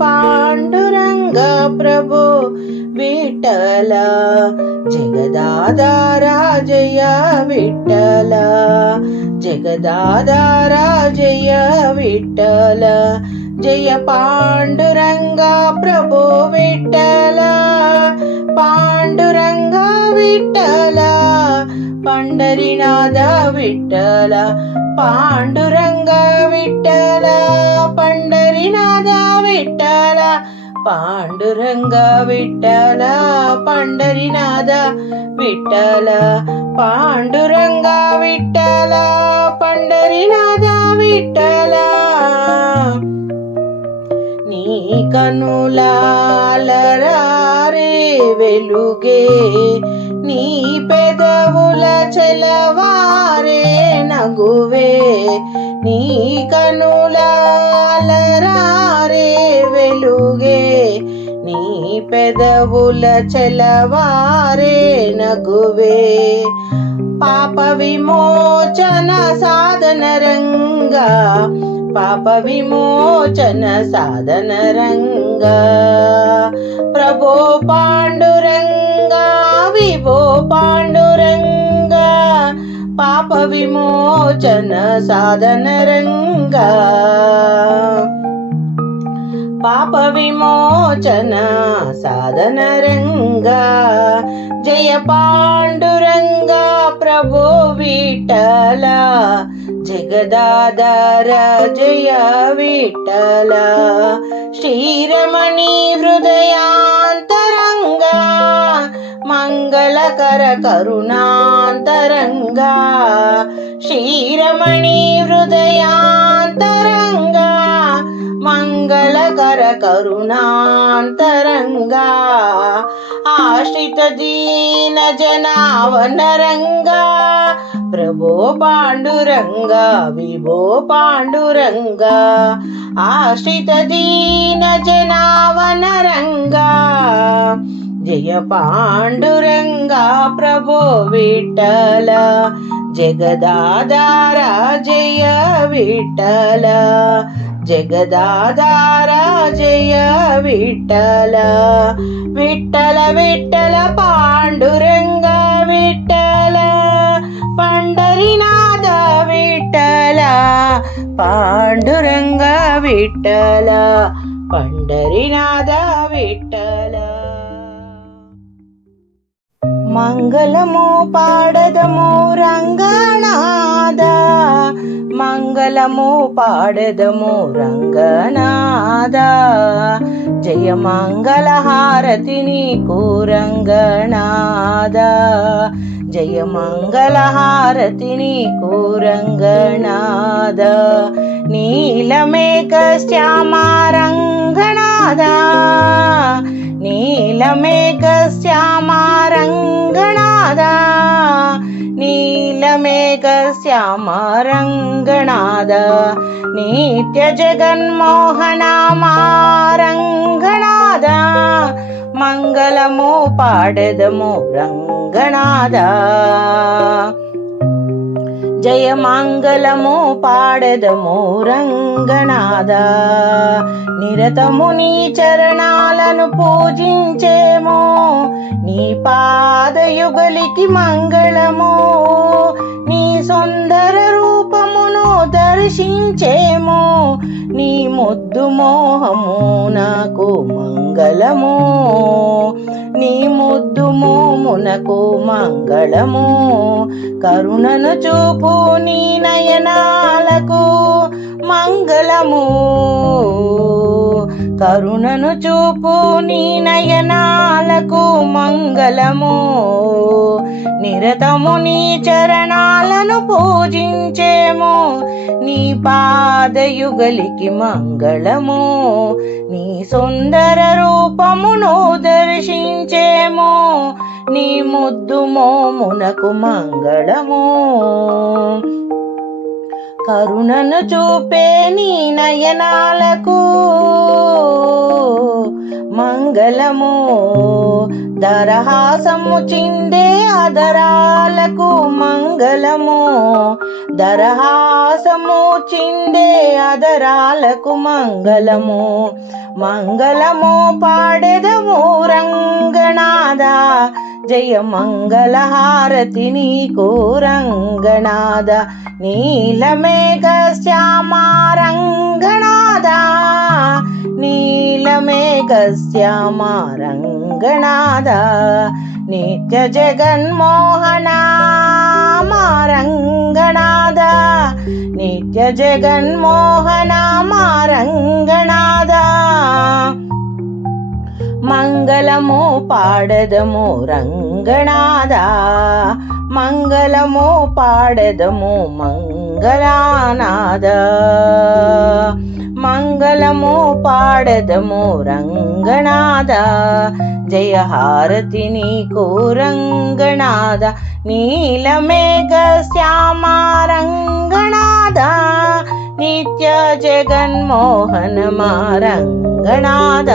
పాండురంగ ప్రభు విఠల జగదాధారా జయ విఠల జగదాధారా జయ విఠల జయ పాండురంగ ప్రభు విఠల పాండురంగ విఠల పండరినాథ విఠల పాండురంగ విఠల పండరినాథ పాండురంగ విఠల పండరినాద విఠల పాండురంగ విఠల పండరినాద విఠల. నీ కనులాలరారే వెలుగే నీ పెదవుల చెలవారే నగువే నీ కనులాలరారే వెలుగే నీ పెదవుల చెలవారే నగువే. పాప విమోచన సాధన రంగా పాప విమోచన సాధన రంగ. ప్రభో పాండురంగ విభో పాండురంగ. పాప విమోచన సాధన రంగ. పాప విమోచన సాధన రంగ. జయ పాండురంగ ప్రభో విఠలా. జగదాధార జయ విఠల శ్రీరమణి హృదయాంతరంగా మంగళకర కరుణాంతరంగా శ్రీరమణి హృదయాంతరంగా మంగళకర కరుణాంతరంగా ఆశ్రిత దీన జనావనరంగా ప్రభో పాండురంగా విభో పాండురంగా ఆశ్రిత దీన జనావనరంగా జయ పాండురంగా ప్రభో విఠల జగదాధార జయ విఠల జగదాధార జయ విఠల. విఠల విఠల పాండురంగ పాండురంగ విఠల పండరినాథ విఠల. మంగళము పాడదము రంగనాద మంగళము పాడదము రంగనాద జయ మంగళ హారతి నీకు రంగనాద జయ మంగళ హారతి నీకు నీలమేక నీలమేఘ నీలమేక రంగనాద నీలమేఘ శ్యామ నిత్య జగన్మోహన మంగళము పాడదమో రంగనాద జయ మంగళము పాడదము రంగనాద నిరతము నీ చరణాలను పూజించేమో నీ పాదయుగలికి మంగళము నీ సుందర దర్శించేమో నీ ముద్దు మోహము నాకు మంగళము. నీ ముద్దు మోమునకు మంగళము. కరుణను చూపు నీ నయనాలకు మంగళము. కరుణను చూపు నీ నయనాలకు మంగళము. నిరతము నీ చరణాలను పూజించేము. నీ పాదయుగలికి మంగళము. నీ సుందర రూపమును దర్శించేము. నీ ముద్దు మోమునకు మంగళము. కరుణను చూపే నీ నయనాలకు మంగళము దరహాసము చిందే అదరాలకు మంగళము దరహాసము చిందే అదరాలకు మంగళము. మంగళము పాడెదము రంగనాదా జయ మంగళహారతి నీకు రంగనాద నీలమేఘ శ్యామ రంగనాద నీలమేఘ శ్యామ రంగనాద నిత్య జగన్మోహన మా రంగనాద నిత్య జగన్మోహన మా రంగనాద మంగళము పాడదము రంగనాద మంగళము పాడదము మంగళనాద మంగళము పాడదము రంగనాద జయ హారతి నీకు రంగనాద నీలమేఘ శ్యామ రంగనాద నిత్య జగన్మోహన మా రంగనాద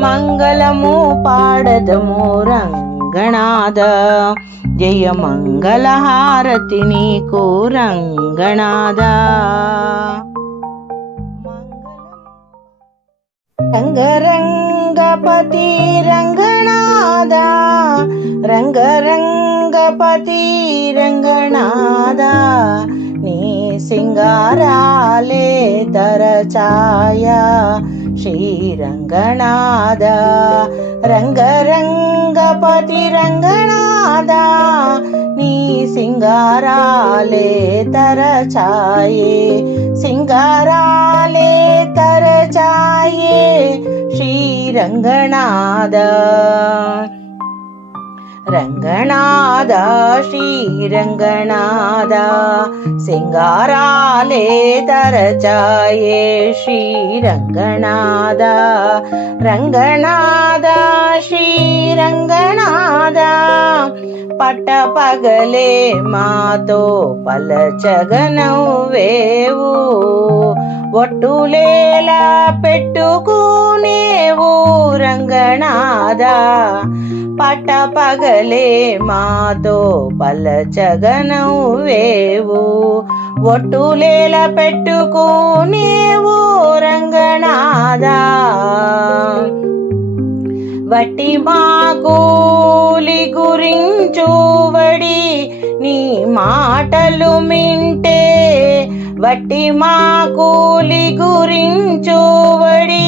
మంగళము పాడదము రంగనాద. జయ మంగళహారతి నీకు రంగనాద. రంగరంగపతి రంగనాద రంగరంగపతి రంగనాద. सिङ्गाराले तरचाया। श्रीरङ्गनादरङ्गपतिरङ्गणादा नी सिङ्गाराले तरचाये। सिङ्गाराले तरचाये तर తరచాయే శ్రీరంగనాద రంగనాద శ్రీరంగనాద సింగారాలే తరచాయే శ్రీరంగనాద రంగనాద శ్రీరంగనాద పట్ట పగలే మాతో పలచగనవ్వేవు ఒట్టులేలా పెట్టుకునేవు రంగనాద పట్ట పగలే మాతో పలచగనవ్వేవు. ఒట్టులేల పెట్టుకోనేవు రంగనాదా. వట్టి మా కూలి గురించువడి నీ మాటలు మింటే. వట్టి మా కూలి గురించువడి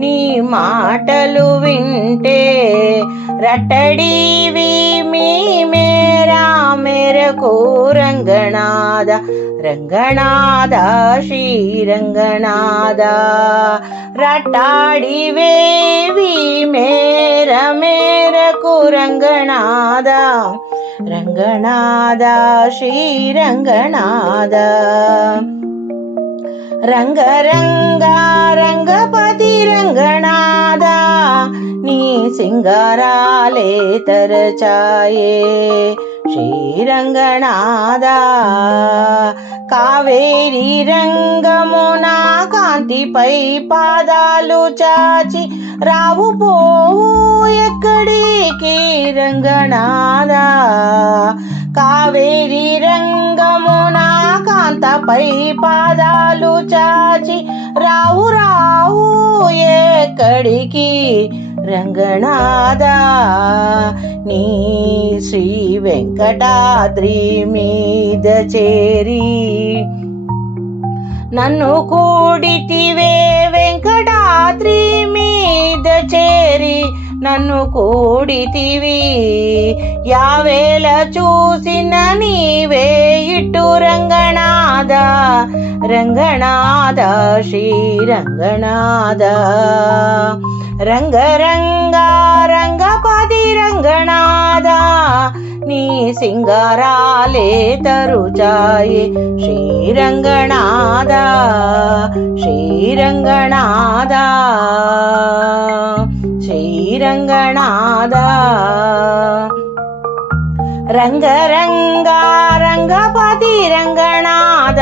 నీ మాటలు వింటే. రట్టడివి మీ మేరా మేరకు రంగనాద రంగనాద శ్రీరంగనాద రట్టాడివేవి మేర మేరకు రంగనాద రంగనాద శ్రీరంగనాద రంగ రంగ రంగపతి రంగనాద నీ సింగారాలే తరచాయే. శ్రీరంగనాథ కావేరి రంగమున కాంతిపై పాదాలు చాచి రావు పోవు ఎక్కడికి రంగనాథ? కావేరి రంగము కాంతపై పాదాలు చాచి రావు రావు ఎక్కడికి రంగనాదా నీ శ్రీ వెంకటాద్రి మీద చేరి నన్ను కూడితివే వెంకటాద్రి మీద చేరి నన్ను కూడితివి. యావేళ చూసిన నీవే ఇటు రంగనాద రంగనాద శ్రీరంగనాద రంగ రంగ రంగపతి రంగనాద నీ సింగారాలే తరుచాయి శ్రీరంగనాద శ్రీరంగనాద శ్రీరంగనాద రంగ రంగపతి రంగనాద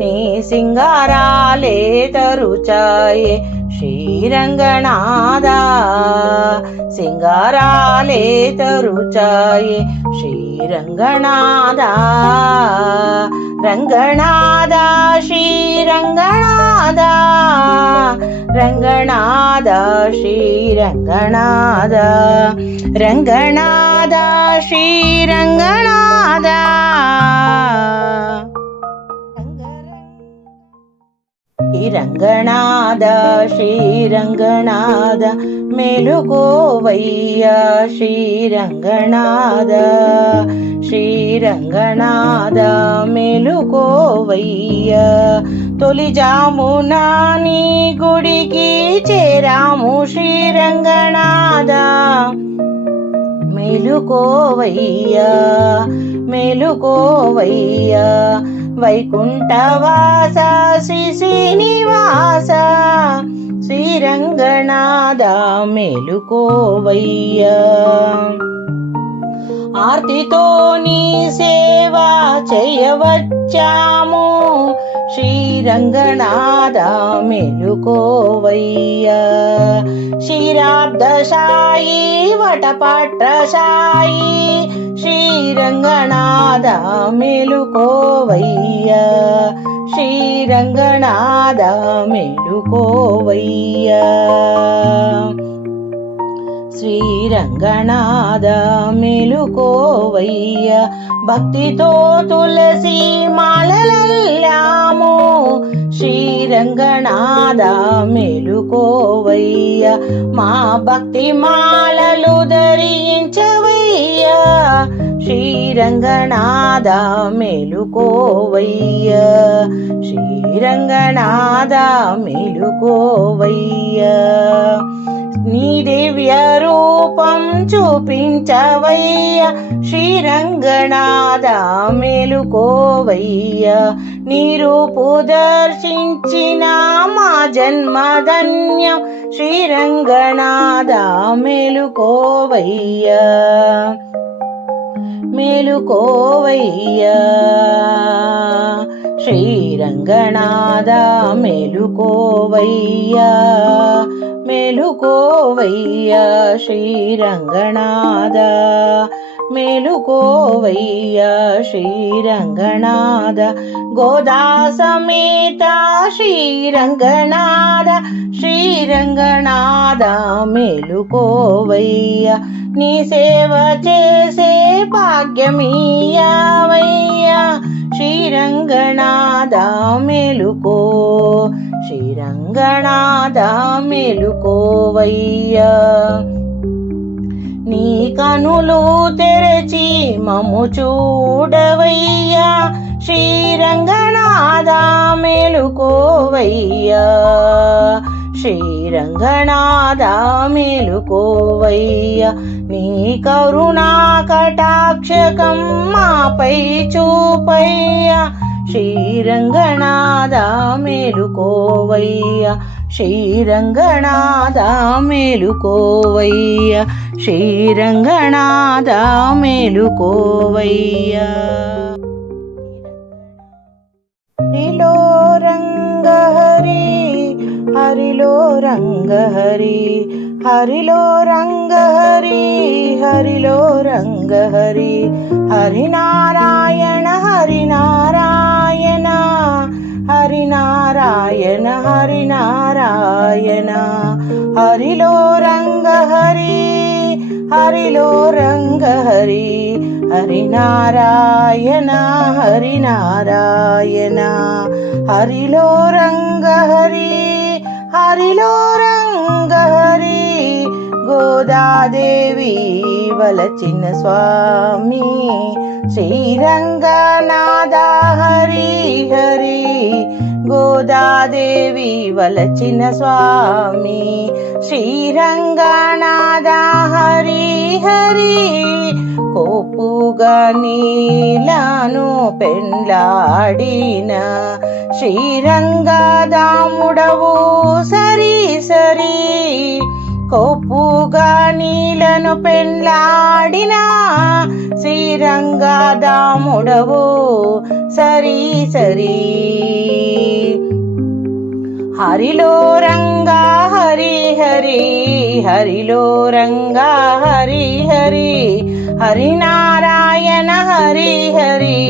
నీ సింగారాలే తరుచాయే శ్రీ శ్రీరంగనాథ సింగారాలే తరుచాయే శ్రీరంగనాథ రంగనాథ శ్రీరంగనాథ రంగనాథ శ్రీరంగనాథ రంగనాథ శ్రీరంగనాథ శ్రీరంగనాథ శ్రీరంగనాథ మెలుకోవయ్య శ్రీరంగనాథ శ్రీరంగనాథ మెలుకోవయ్య. తొలి జామున నీ గుడికి చేరాము శ్రీరంగనాథ. మేలుకోవయ్యా మేలుకోవయ్యా. వైకుంఠవాస శ్రీ శ్రీనివాస శ్రీరంగనాథ మెలుకోవయ్యా. ఆర్తితో నీ సేవ చేయవచ్చాము. శ్రీరంగనాథ మెలుకోవయ్యా. క్షీరాబ్దశాయి వటపట్రశాయి శ్రీరంగనాథ మెలుకోవయ్యా. శ్రీరంగనాథ మెలుకోవయ్యా. శ్రీరంగనాథ మెలుకోవయ్య భక్తితో తులసి మాలలల్లాము. శ్రీరంగనాథ మెలుకోవయ్య మా భక్తి మాలలు ధరించవయ్య. శ్రీరంగనాథ మెలుకోవయ్య శ్రీరంగనాథ మెలుకోవయ్య నీ దివ్య రూపం చూపించవయ్య. శ్రీరంగనాథ మేలుకోవయ్య. నీ రూపు దర్శించిన మా జన్మధన్యం. శ్రీరంగనాథ మేలుకోవయ్య. మేలుకోవయ్యా. శ్రీరంగనాథ మేలుకోవయ్యా. మేలుకోవయ్యా శ్రీరంగనాథ. మేలుకోవయ్యా శ్రీరంగనాథ. గోదా సమేత శ్రీరంగనాథ. శ్రీరంగనాథ మేలుకోవయ్యా. నీ సేవ చేసే భాగ్యమీయవయ్యా. శ్రీరంగనాథ మేలుకో శ్రీరంగనాథ మేలుకోవయ్యా. నీ కనులు తెరచి మము చూడవయ్యా శ్రీరంగనాథ మేలుకోవయ్యా. శ్రీరంగనాథ మేలుకోవయ్య నీ కరుణా కటాక్షకం మాపై చూపయ్య. శ్రీరంగనాథ మేలుకోవయ్య శ్రీరంగనాథ మేలుకోవయ్య శ్రీరంగనాథ మేలుకోవయ్యా హరిలో రంగ హరి హరిలో రంగ హరి హరిలో రంగ హరి హరినారాయణ హరినారాయణ హరినారాయణ హరినారాయణ హరిలో రంగ హరి హరిలో రంగ హరి హరినారాయణ హరినారాయణ హరిలో రంగ హరి మహాదేవి వలచిన స్వామి. శ్రీరంగనాథ హరి హరి గోదాదేవి వలచిన స్వామి. శ్రీరంగనాథ హరి హరి కోపుగా నీలను పెండ్లాడిన. శ్రీరంగదాముడవు సరి సరీ కొప్పుగా నీలను శ్రీరంగా శ్రీరంగదాముడవు సరి సరి. హరిలో రంగా హరి హరిలో రంగా హరి హరి హరినారాయణ హరి హరి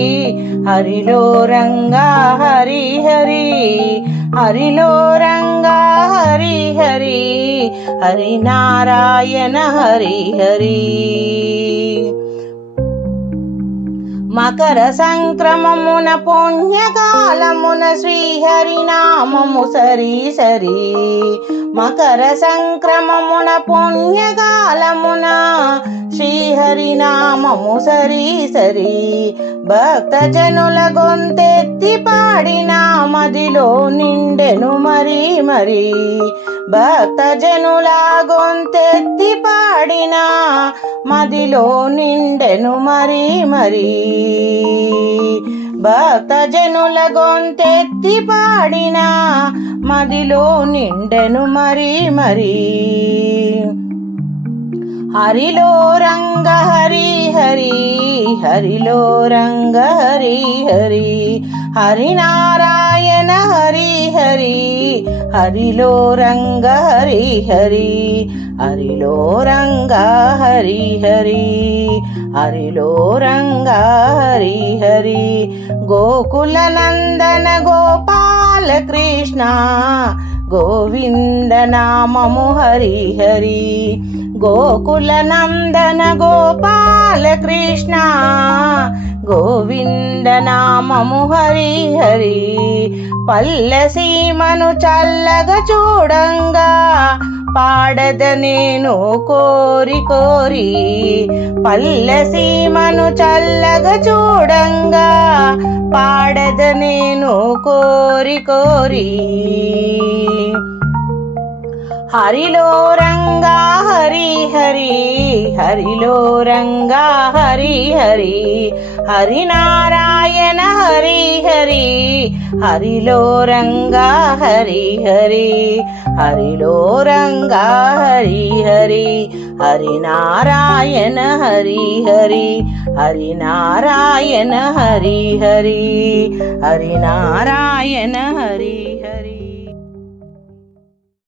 హరిలో రంగా హరి హరి హరిలో రంగా హరి హరి హరి నారాయణ హరి హరి. మకర సంక్రమమున పుణ్యకాలమున శ్రీహరినామము సరి సరి. మకర సంక్రమమున పుణ్యకాలమున శ్రీహరినామము సరి సరి. భక్త జనుల గొంతెత్తి పాడిన మదిలో నిండెను మరి మరి. భక్త జనుల గొంతెత్తి పాడిన మదిలో నిండెను మరి మరి. భక్త జనుల గొంతెత్తి పాడిన మదిలో నిండెను మరి మరి. హరిలో రంగ హరి హరి హరిలో రంగ హరి హరి హరినారాయణ హరి హరి హరిలో రంగ హరి హరి హరిలో రంగ హరి హరి హరిలో రంగ హరి హరి. గోకుల నందన గోపాల కృష్ణ గోవింద నామము హరి హరి. గోకుల నందన గోపాల కృష్ణ. గోవింద నామము హరి హరి. పల్లె సీమను చల్లగా చూడంగా. పాడద నేను కోరి కోరి. పల్లె సీమను చల్లగా చూడంగా. పాడద నేను కోరి కోరి. హరిలో రంగా హరి హరి హరిలో రంగా హరి హరి హరినారాయణ హరి హరి హరిలో రంగా హరి హరి హరిలో రంగా హరి హరి హరినారాయణ హరి హరి హరినారాయణ హరి హరి హరినారాయణ హరి హరి